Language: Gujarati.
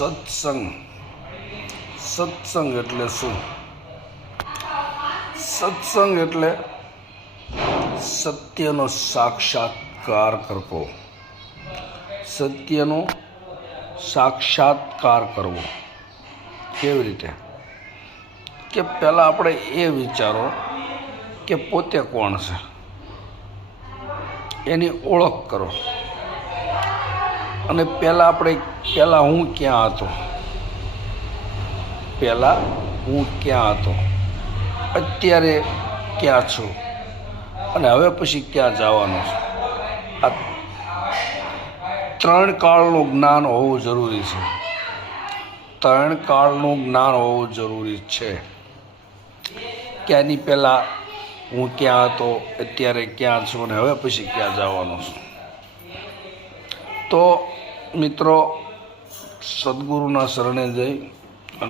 સત્સંગ. સત્સંગ એટલે શું? સત્સંગ એટલે સત્યનો સાક્ષાત્કાર કરવો. સત્યનો સાક્ષાત્કાર કરવો કેવી રીતે? કે પહેલાં આપણે એ વિચારો કે પોતે કોણ છે, એની ઓળખ કરો. અને પહેલાં હું ક્યાં હતો, અત્યારે ક્યાં છું અને હવે પછી ક્યાં જવાનું છે. આ ત્રણ કાળનું જ્ઞાન હોવું જરૂરી છે. કે આની પહેલાં હું ક્યાં હતો, અત્યારે ક્યાં છું અને હવે પછી ક્યાં જવાનું છું. તો મિત્રો, સદગુરુના શરણે જઈ